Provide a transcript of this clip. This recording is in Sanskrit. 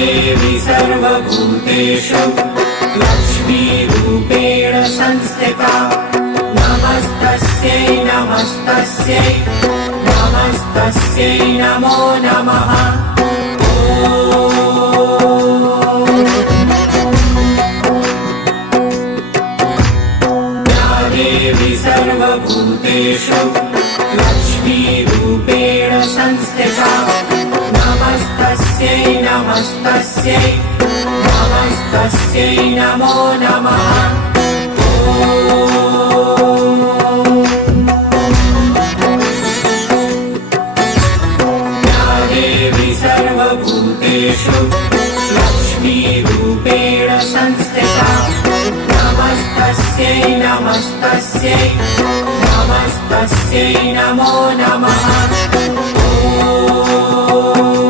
देवी सर्वभूतेषु लक्ष्मीरूपेण संस्थिता नमस्तस्यै नमस्तस्यै नमस्तस्यै नमो नमः। देवी सर्वभूतेषु लक्ष्मीरूपेण संस्थिता नमस्तस्यै नमस्तस्यै नमस्तस्यै नमो नमः। देवी सर्वभूतेषु लक्ष्मीरूपेण संस्थिता नमस्तस्यै नमस्तस्यै नमस्तस्यै नमो नमः।